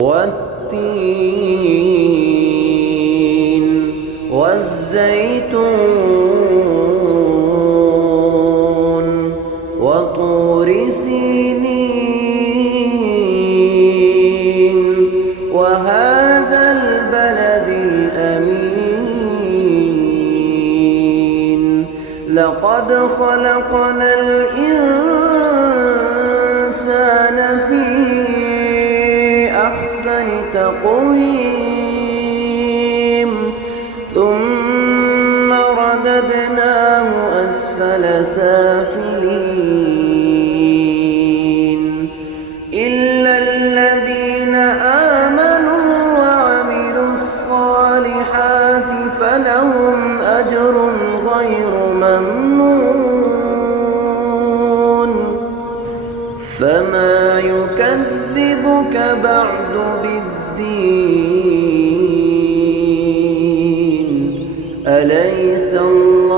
والتين والزيتون وطور سينين وهذا البلد الأمين لقد خلقنا الإنسان في أحسن تقويم ثم رددناه أسفل سافلين إلا الذين آمنوا وعملوا الصالحات فلهم أجر غير ممنون فما يكذبك بعد بالدين أليس الله